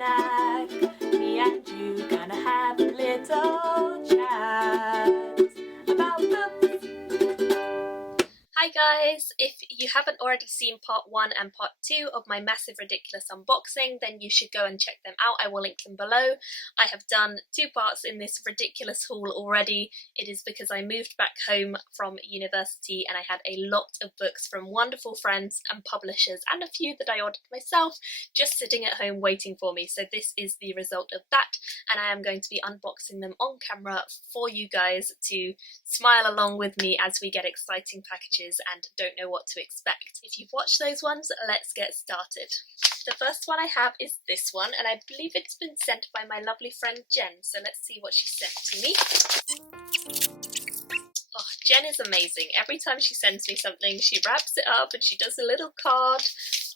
snack. Me and you gonna have a little chat about books. Hi guys! If you haven't already seen part 1 and part 2 of my massive ridiculous unboxing, then you should go and check them out. I will link them below. I have done 2 parts in this ridiculous haul already. It is because I moved back home from university and I had a lot of books from wonderful friends and publishers and a few that I ordered myself just sitting at home waiting for me. So this is the result of that, and I am going to be unboxing them on camera for you guys to smile along with me as we get exciting packages and don't know what to expect. If you've watched those ones, let's get started. The first one I have is this one, and I believe it's been sent by my lovely friend Jen, so let's see what she sent to me. Oh, Jen is amazing. Every time she sends me something, she wraps it up and she does a little card.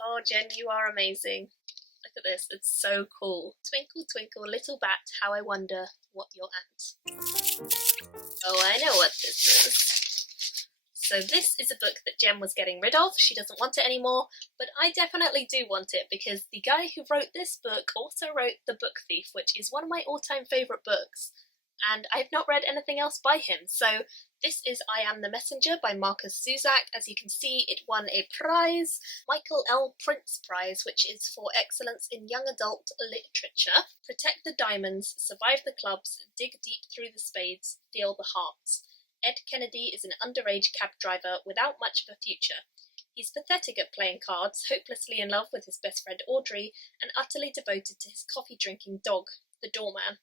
Oh, Jen, you are amazing. Look at this, it's so cool. Twinkle, twinkle, little bat, how I wonder what you're at. Oh, I know what this is. So this is a book that Jem was getting rid of. She doesn't want it anymore, but I definitely do want it because the guy who wrote this book also wrote The Book Thief, which is one of my all-time favourite books, and I've not read anything else by him. So this is I Am the Messenger by Marcus Zusak. As you can see, it won a prize, Michael L. Prince Prize, which is for excellence in young adult literature. Protect the diamonds, survive the clubs, dig deep through the spades, feel the hearts. Ed Kennedy is an underage cab driver without much of a future. He's pathetic at playing cards, hopelessly in love with his best friend Audrey, and utterly devoted to his coffee-drinking dog, the doorman.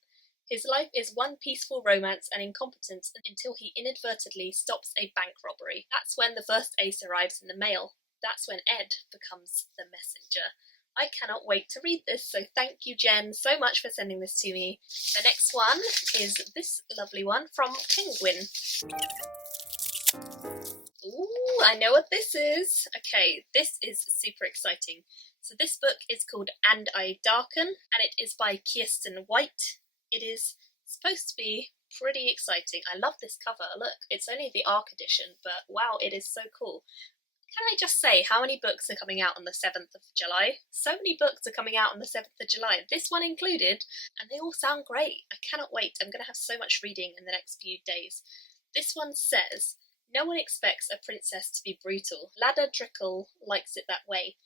His life is one peaceful romance and incompetence until he inadvertently stops a bank robbery. That's when the first ace arrives in the mail. That's when Ed becomes the messenger. I cannot wait to read this, so thank you, Jen, so much for sending this to me. The next one is this lovely one from Penguin. Ooh, I know what this is. Okay, this is super exciting. So this book is called And I Darken, and it is by Kirsten White. It is supposed to be pretty exciting. I love this cover. Look, it's only the ARC edition, but wow, it is so cool. Can I just say how many books are coming out on the 7th of July? So many books are coming out on the 7th of July, this one included, and they all sound great. I cannot wait. I'm going to have so much reading in the next few days. This one says, no one expects a princess to be brutal. Lada Drickle likes it that way.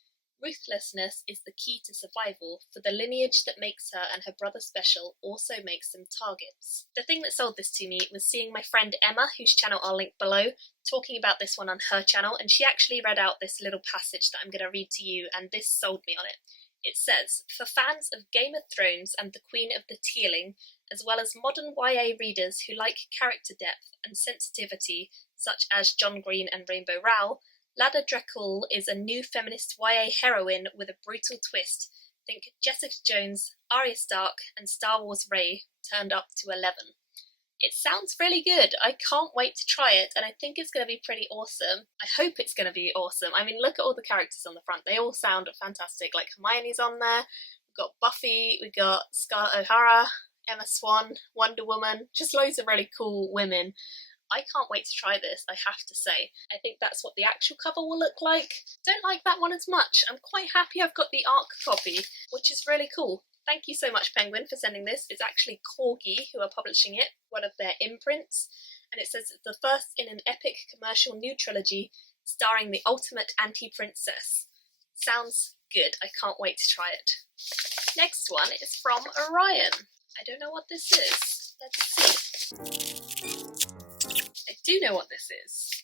Ruthlessness is the key to survival, for the lineage that makes her and her brother special also makes them targets. The thing that sold this to me was seeing my friend Emma, whose channel I'll link below, talking about this one on her channel, and she actually read out this little passage that I'm going to read to you, and this sold me on it. It says, for fans of Game of Thrones and The Queen of the Tealing, as well as modern YA readers who like character depth and sensitivity, such as John Green and Rainbow Rowell, Lada Drickle is a new feminist YA heroine with a brutal twist. Think Jessica Jones, Arya Stark, and Star Wars Rey turned up to 11. It sounds really good. I can't wait to try it, and I think it's going to be pretty awesome. I hope it's going to be awesome. I mean, look at all the characters on the front. They all sound fantastic. Like Hermione's on there. We've got Buffy, we've got Scarlett O'Hara, Emma Swan, Wonder Woman. Just loads of really cool women. I can't wait to try this, I have to say. I think that's what the actual cover will look like. Don't like that one as much. I'm quite happy I've got the ARC copy, which is really cool. Thank you so much, Penguin, for sending this. It's actually Corgi who are publishing it, one of their imprints. And it says it's the first in an epic commercial new trilogy starring the ultimate anti-princess. Sounds good. I can't wait to try it. Next one is from Orion. I don't know what this is. Let's see. I do know what this is.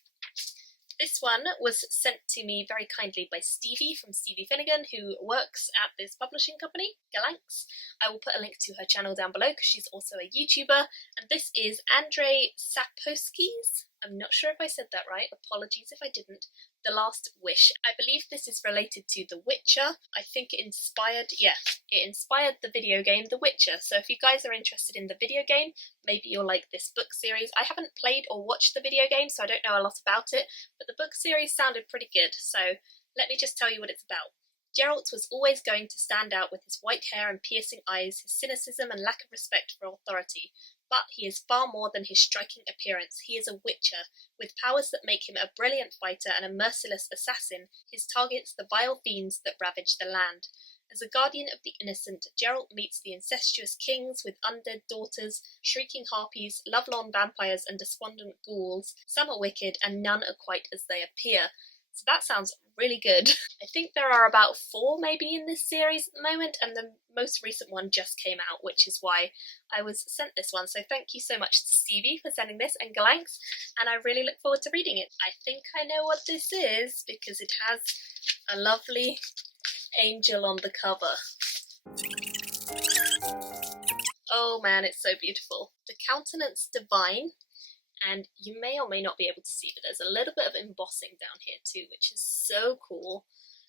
This one was sent to me very kindly by Stevie from Stevie Finnegan, who works at this publishing company, Galanx. I will put a link to her channel down below because she's also a YouTuber. And this is Andrei Sapkowski's, I'm not sure if I said that right, apologies if I didn't, The Last Wish. I believe this is related to The Witcher. I think it inspired the video game The Witcher. So if you guys are interested in the video game, maybe you'll like this book series. I haven't played or watched the video game, so I don't know a lot about it, but the book series sounded pretty good, so let me just tell you what it's about. Geralt was always going to stand out with his white hair and piercing eyes, his cynicism and lack of respect for authority. But he is far more than his striking appearance. He is a witcher, with powers that make him a brilliant fighter and a merciless assassin. His targets the vile fiends that ravage the land. As a guardian of the innocent, Geralt meets the incestuous kings with undead daughters, shrieking harpies, lovelorn vampires, and despondent ghouls. Some are wicked, and none are quite as they appear. So that sounds really good. I think there are about 4 maybe in this series at the moment, and the most recent one just came out, which is why I was sent this one. So thank you so much to Stevie for sending this, and Galanx, and I really look forward to reading it. I think I know what this is because it has a lovely angel on the cover. Oh man, it's so beautiful. The countenance divine, and you may or may not be able to see, but there's a little bit of embossing down here too, which is so cool.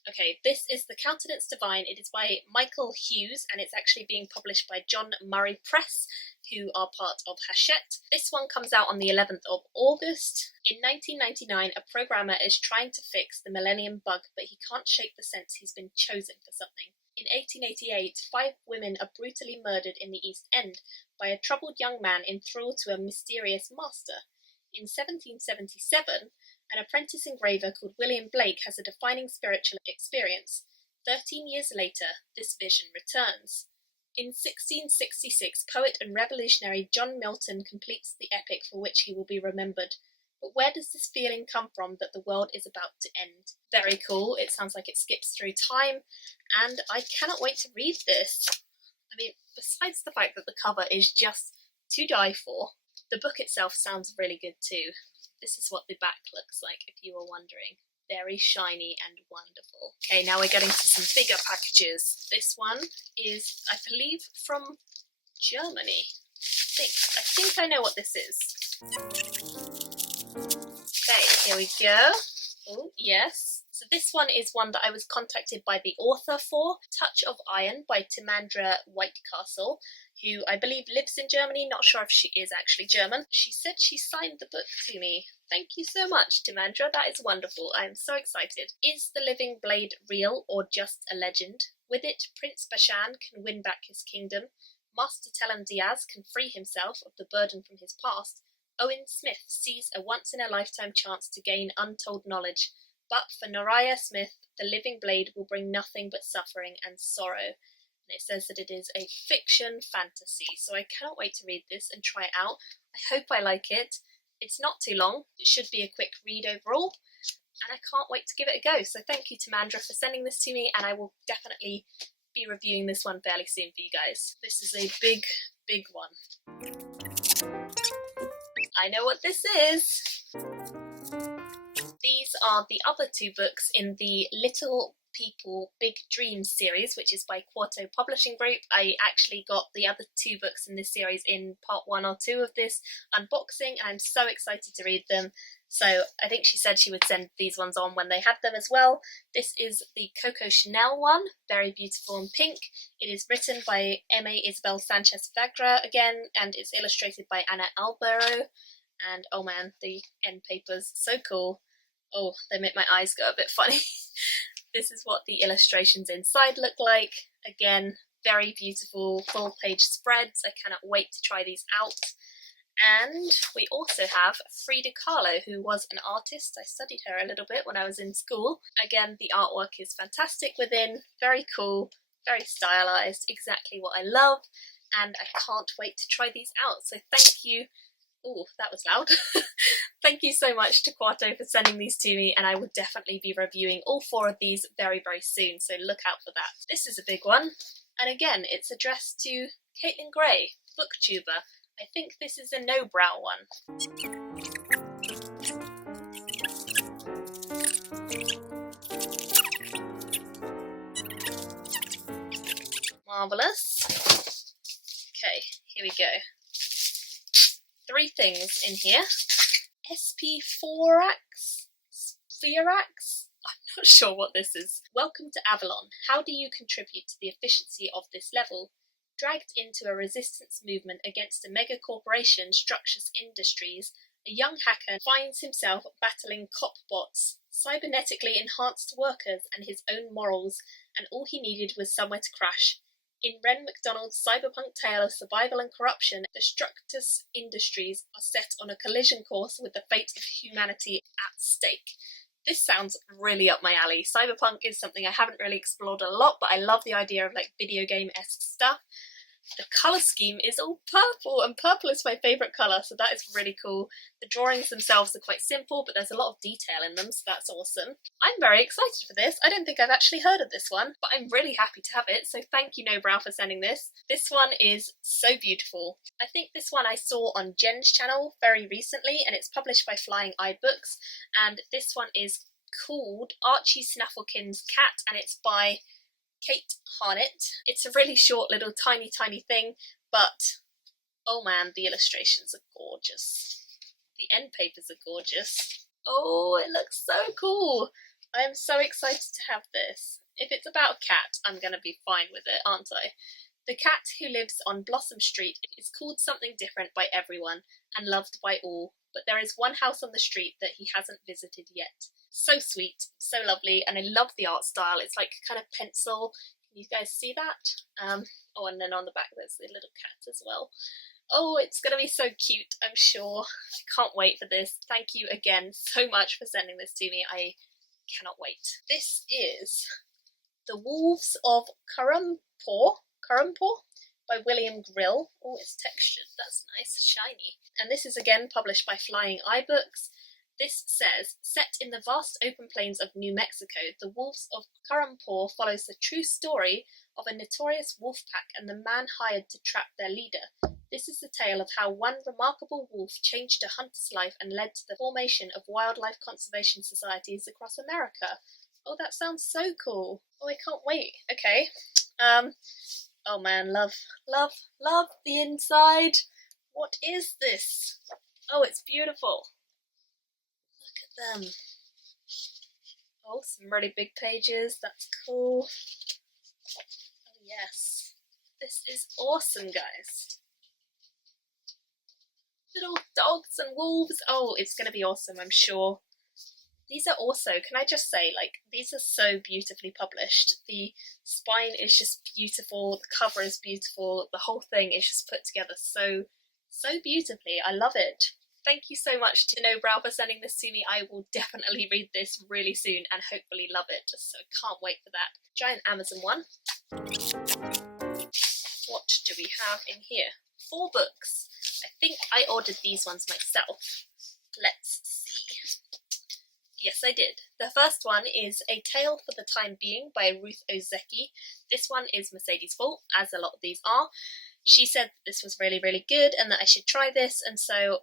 Okay, this is The Countenance Divine. It is by Michael Hughes, and it's actually being published by John Murray Press, who are part of Hachette. This one comes out on the 11th of August. In 1999, a programmer is trying to fix the Millennium Bug, but he can't shake the sense he's been chosen for something. In 1888, 5 women are brutally murdered in the East End by a troubled young man enthralled to a mysterious master. In 1777, an apprentice engraver called William Blake has a defining spiritual experience. 13 years later, this vision returns. In 1666, poet and revolutionary John Milton completes the epic for which he will be remembered. But where does this feeling come from that the world is about to end? Very cool. It sounds like it skips through time, and I cannot wait to read this. I mean, besides the fact that the cover is just to die for, the book itself sounds really good too. This is what the back looks like, if you were wondering. Very shiny and wonderful. Okay, now we're getting to some bigger packages. This one is, I believe, from Germany. I think I know what this is. Okay, here we go. Oh, yes. So this one is one that I was contacted by the author for, Touch of Iron by Timandra Whitecastle, who I believe lives in Germany. Not sure if she is actually German. She said she signed the book to me. Thank you so much, Timandra. That is wonderful. I am so excited. Is the Living Blade real or just a legend? With it, Prince Bashan can win back his kingdom. Master Telem Diaz can free himself of the burden from his past. Owen Smith sees a once-in-a-lifetime chance to gain untold knowledge. But for Noriah Smith, the Living Blade will bring nothing but suffering and sorrow. And it says that it is a fiction fantasy, so I cannot wait to read this and try it out. I hope I like it. It's not too long. It should be a quick read overall, and I can't wait to give it a go. So thank you to Mandra for sending this to me, and I will definitely be reviewing this one fairly soon for you guys. This is a big, big one. I know what this is! These are the other 2 books in the Little People Big Dreams series, which is by Quarto Publishing Group. I actually got the other 2 books in this series in part 1 or 2 of this unboxing, and I'm so excited to read them. So I think she said she would send these ones on when they had them as well. This is the Coco Chanel one, very beautiful and pink. It is written by M.A. Isabel Sanchez Vagra again, and it's illustrated by Anna Albero. And oh man, the end papers, so cool. Oh, they make my eyes go a bit funny. This is what the illustrations inside look like. Again, very beautiful full page spreads. I cannot wait to try these out. And we also have Frida Kahlo, who was an artist. I studied her a little bit when I was in school. Again, the artwork is fantastic within, very cool, very stylized, exactly what I love, and I can't wait to try these out. So thank you. Oh, that was loud. Thank you so much to Quarto for sending these to me, and I will definitely be reviewing all 4 of these very, very soon, so look out for that. This is a big one, and again, it's addressed to Caitlin Gray, booktuber. I think this is a Nobrow one. Marvellous. Okay, here we go. 3 things in here. SP4X? Sphereax? I'm not sure what this is. Welcome to Avalon. How do you contribute to the efficiency of this level? Dragged into a resistance movement against a mega corporation, Structures Industries, a young hacker finds himself battling cop bots, cybernetically enhanced workers, and his own morals, and all he needed was somewhere to crash. In Ren McDonald's cyberpunk tale of survival and corruption, the Structus Industries are set on a collision course with the fate of humanity at stake. This sounds really up my alley. Cyberpunk is something I haven't really explored a lot, but I love the idea of like video game-esque stuff. The colour scheme is all purple, and purple is my favourite colour, so that is really cool. The drawings themselves are quite simple, but there's a lot of detail in them, so that's awesome. I'm very excited for this. I don't think I've actually heard of this one, but I'm really happy to have it, so thank you, Nobrow, for sending this. This one is so beautiful. I think this one I saw on Jen's channel very recently, and it's published by Flying Eye Books, and this one is called Archie Snafflekin's Cat, and it's by Kate Harnett. It's a really short little tiny thing, but oh man, the illustrations are gorgeous. The end papers are gorgeous. Oh, it looks so cool. I am so excited to have this. If it's about a cat, I'm gonna be fine with it, aren't I? The cat who lives on Blossom Street is called something different by everyone and loved by all, but there is one house on the street that he hasn't visited yet. So sweet, so lovely, and I love the art style. It's like kind of pencil. Can you guys see that? Oh, and then on the back there's the little cat as well. Oh, it's going to be so cute, I'm sure. I can't wait for this. Thank you again so much for sending this to me. I cannot wait. This is The Wolves of Currumpore by William Grill. Oh, it's textured. That's nice, shiny. And this is again published by Flying Eye Books. This says, set in the vast open plains of New Mexico, The Wolves of Currumpore follows the true story of a notorious wolf pack and the man hired to trap their leader. This is the tale of how one remarkable wolf changed a hunter's life and led to the formation of wildlife conservation societies across America. Oh, that sounds so cool. Oh, I can't wait. Okay. Oh man, love the inside. What is this? Oh, it's beautiful. Look at them. Oh, some really big pages. That's cool. Oh yes. This is awesome, guys. Little dogs and wolves. Oh, it's going to be awesome, I'm sure. These are also, can I just say, like, these are so beautifully published. The spine is just beautiful, the cover is beautiful, the whole thing is just put together so beautifully. I love it. Thank you so much to Nobrow for sending this to me. I will definitely read this really soon and hopefully love it, so can't wait for that. Giant Amazon one. What do we have in here? 4 books. I think I ordered these ones myself. Let's see. Yes, I did. The first one is A Tale for the Time Being by Ruth Ozeki. This one is Mercedes' fault, as a lot of these are. She said that this was really good and that I should try this, and so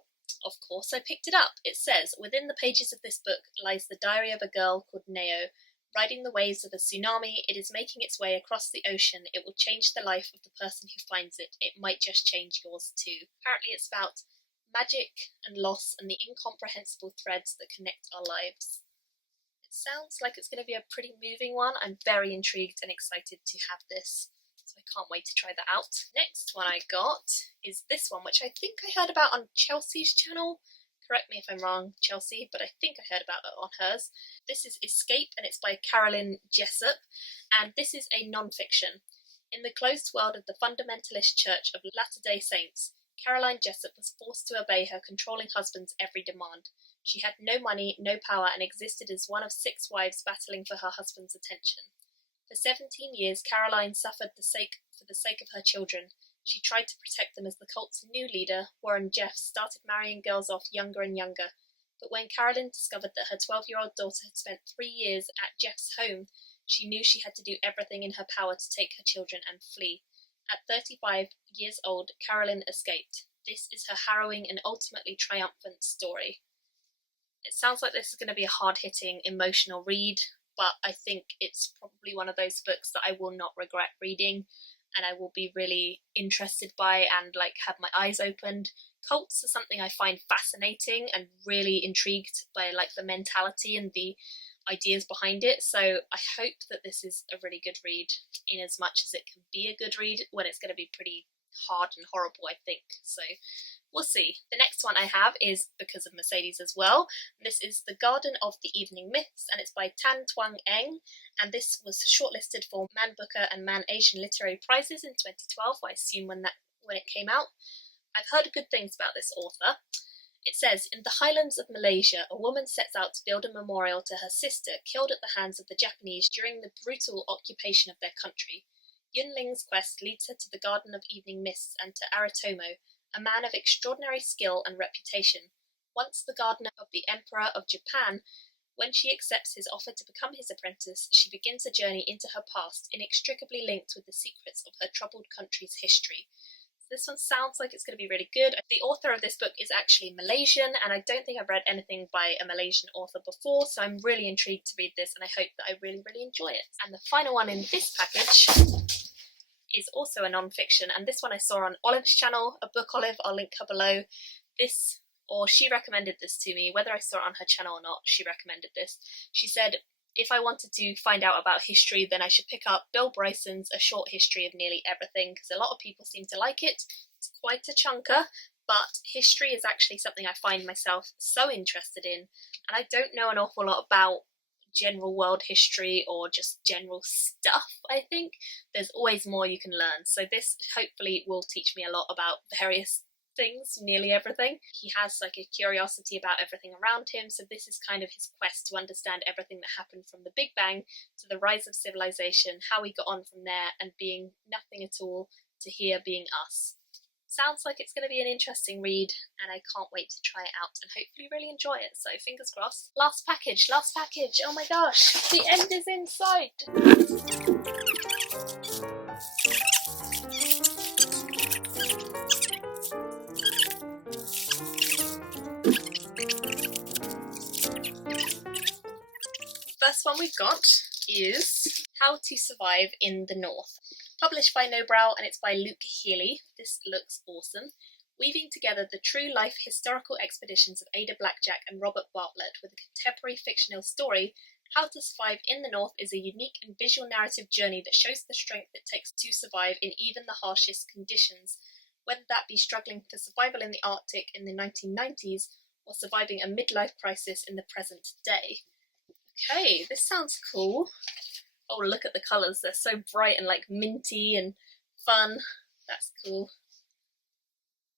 of course I picked it up. It says, within the pages of this book lies the diary of a girl called Neo. Riding the waves of a tsunami, it is making its way across the ocean. It will change the life of the person who finds it. It might just change yours too. Apparently it's about magic and loss and the incomprehensible threads that connect our lives. It sounds like it's going to be a pretty moving one. I'm very intrigued and excited to have this, so I can't wait to try that out. Next one I got is this one, which I think I heard about on Chelsea's channel. Correct me if I'm wrong, Chelsea, but I think I heard about it on hers. This is Escape, and it's by Carolyn Jessup, and this is a non-fiction. In the closed world of the fundamentalist Church of Latter-day Saints, Caroline Jessup was forced to obey her controlling husband's every demand. She had no money, no power, and existed as one of 6 wives battling for her husband's attention. For 17 years, Caroline suffered for the sake of her children. She tried to protect them as the cult's new leader, Warren Jeffs, started marrying girls off younger and younger. But when Caroline discovered that her 12-year-old daughter had spent 3 years at Jeff's home, she knew she had to do everything in her power to take her children and flee. At 35 years old, Caroline escaped. This is her harrowing and ultimately triumphant story. It sounds like this is going to be a hard-hitting, emotional read, but I think it's probably one of those books that I will not regret reading, and I will be really interested by and like have my eyes opened. Cults are something I find fascinating and really intrigued by, like the mentality and the ideas behind it, so I hope that this is a really good read, in as much as it can be a good read when it's going to be pretty hard and horrible, I think. So we'll see. The next one I have is because of Mercedes as well. This is The Garden of the Evening Myths, and it's by Tan Tuang Eng, and this was shortlisted for Man Booker and Man Asian Literary Prizes in 2012, I assume when it came out. I've heard good things about this author. It says, in the highlands of Malaysia, a woman sets out to build a memorial to her sister killed at the hands of the Japanese during the brutal occupation of their country. Yunling's quest leads her to the Garden of Evening Mists and to Aritomo, a man of extraordinary skill and reputation. Once the gardener of the Emperor of Japan, when she accepts his offer to become his apprentice, she begins a journey into her past, inextricably linked with the secrets of her troubled country's history. This one sounds like it's going to be really good. The author of this book is actually Malaysian, and I don't think I've read anything by a Malaysian author before, so I'm really intrigued to read this, and I hope that I really, really enjoy it. And the final one in this package is also a non-fiction, and this one I saw on Olive's channel, a book Olive, I'll link her below. She recommended this to me, whether I saw it on her channel or not, she recommended this. She said, if I wanted to find out about history, then I should pick up Bill Bryson's A Short History of Nearly Everything, because a lot of people seem to like it. It's quite a chunker, but history is actually something I find myself so interested in, and I don't know an awful lot about general world history or just general stuff. I think there's always more you can learn, so this hopefully will teach me a lot about various things, nearly everything. He has like a curiosity about everything around him, so this is kind of his quest to understand everything that happened from the Big Bang to the rise of civilization, how we got on from there, and being nothing at all to here being us. Sounds like it's going to be an interesting read, and I can't wait to try it out and hopefully really enjoy it, so fingers crossed. Last package, oh my gosh, the end is in sight! First one we've got is How to Survive in the North. Published by Nobrow, and it's by Luke Healy. This looks awesome. Weaving together the true-life historical expeditions of Ada Blackjack and Robert Bartlett with a contemporary fictional story, How to Survive in the North is a unique and visual narrative journey that shows the strength it takes to survive in even the harshest conditions, whether that be struggling for survival in the Arctic in the 1990s or surviving a midlife crisis in the present day. Okay, this sounds cool. Oh, look at the colours, they're so bright and like minty and fun. That's cool.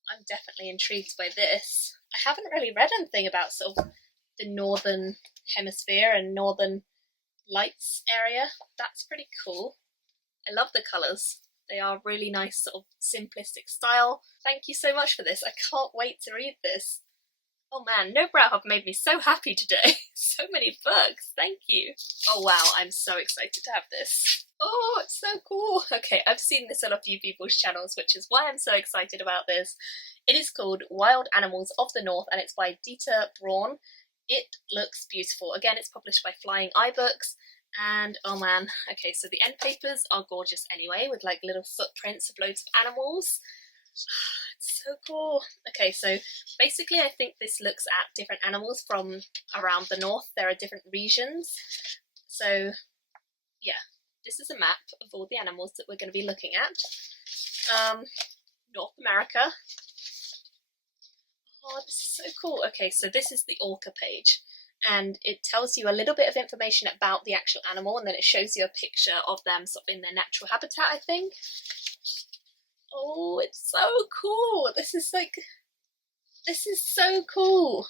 I'm definitely intrigued by this. I haven't really read anything about sort of the northern hemisphere and northern lights area. That's pretty cool. I love the colours. They are really nice, sort of simplistic style. Thank you so much for this. I can't wait to read this. Oh man, Nobrow have made me so happy today. So many books, thank you. Oh wow, I'm so excited to have this. Oh, it's so cool. Okay, I've seen this on a few people's channels, which is why I'm so excited about this. It is called Wild Animals of the North, and it's by Dieter Braun. It looks beautiful. Again, it's published by Flying Eye books, and oh man, okay, so the end papers are gorgeous anyway, with like little footprints of loads of animals. It's so cool. Okay, so basically I think this looks at different animals from around the north. There are different regions. So yeah, this is a map of all the animals that we're going to be looking at. North America. Oh, this is so cool. Okay, so this is the orca page, and it tells you a little bit of information about the actual animal, and then it shows you a picture of them sort of in their natural habitat, I think. Oh, it's so cool. This is so cool.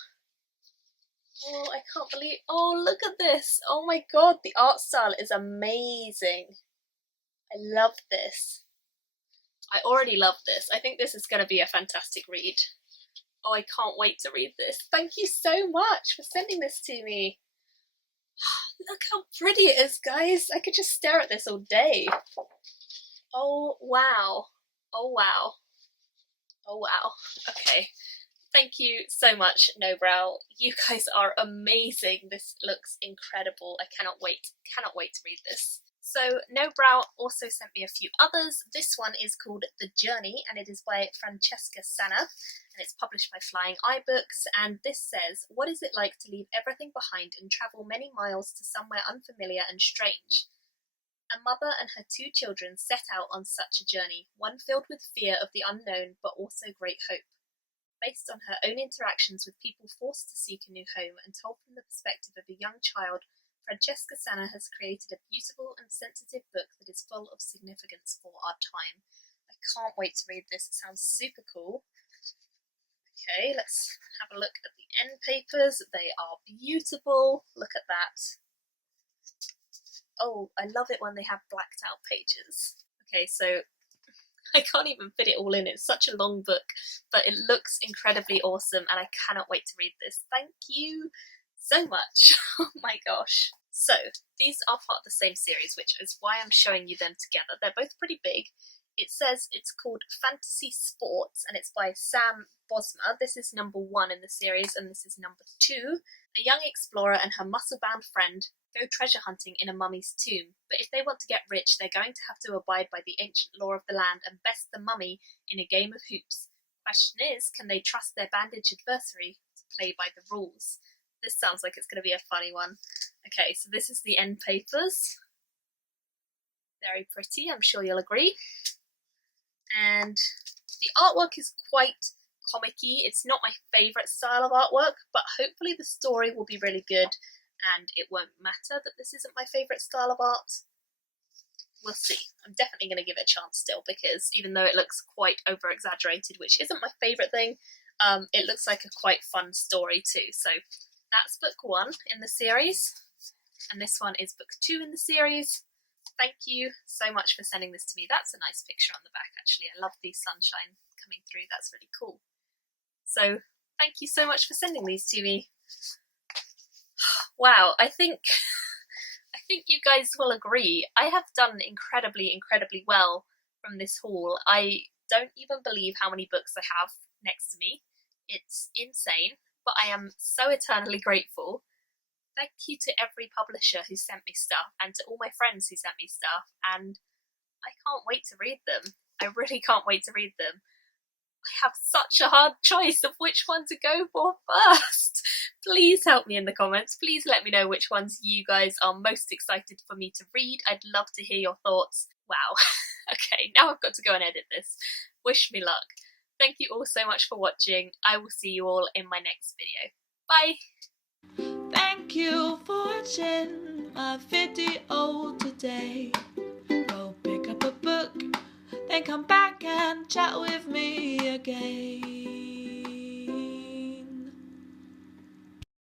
Oh, I can't believe, oh, look at this. Oh my god, the art style is amazing. I love this. I already love this. I think this is going to be a fantastic read. Oh, I can't wait to read this. Thank you so much for sending this to me. Look how pretty it is, guys. I could just stare at this all day. Oh, wow. Oh wow. Oh wow. Okay. Thank you so much, Nobrow. You guys are amazing. This looks incredible. I cannot wait to read this. So Nobrow also sent me a few others. This one is called The Journey, and it is by Francesca Sanna, and it's published by Flying Eye books, and this says, what is it like to leave everything behind and travel many miles to somewhere unfamiliar and strange? A mother and her 2 children set out on such a journey, one filled with fear of the unknown but also great hope. Based on her own interactions with people forced to seek a new home and told from the perspective of a young child, Francesca Sanna has created a beautiful and sensitive book that is full of significance for our time. I can't wait to read this, it sounds super cool. Okay, let's have a look at the end papers. They are beautiful. Look at that. Oh, I love it when they have blacked out pages. Okay, so I can't even fit it all in. It's such a long book, but it looks incredibly awesome and I cannot wait to read this. Thank you so much. Oh my gosh. So these are part of the same series, which is why I'm showing you them together. They're both pretty big. It says it's called Fantasy Sports and it's by Sam Bosma. This is number 1 in the series and this is number 2. A young explorer and her muscle-bound friend go treasure hunting in a mummy's tomb, but if they want to get rich, they're going to have to abide by the ancient law of the land and best the mummy in a game of hoops. Question is, can they trust their bandaged adversary to play by the rules? This sounds like it's going to be a funny one. Okay, so this is the end papers. Very pretty, I'm sure you'll agree. And the artwork is quite comic-y. It's not my favourite style of artwork, but hopefully the story will be really good and it won't matter that this isn't my favourite style of art. We'll see. I'm definitely going to give it a chance still, because even though it looks quite over-exaggerated, which isn't my favourite thing, it looks like a quite fun story too. So that's book 1 in the series, and this one is book 2 in the series. Thank you so much for sending this to me. That's a nice picture on the back, actually. I love the sunshine coming through. That's really cool. So thank you so much for sending these to me. Wow, I think you guys will agree. I have done incredibly well from this haul. I don't even believe how many books I have next to me. It's insane, but I am so eternally grateful. Thank you to every publisher who sent me stuff and to all my friends who sent me stuff, and I can't wait to read them. I really can't wait to read them. I have such a hard choice of which one to go for first. Please help me in the comments. Please let me know which ones you guys are most excited for me to read. I'd love to hear your thoughts. Wow. Okay, now I've got to go and edit this. Wish me luck. Thank you all so much for watching. I will see you all in my next video. Bye! Thank you for watching my video today. Go pick up a book, then come back and chat with me again.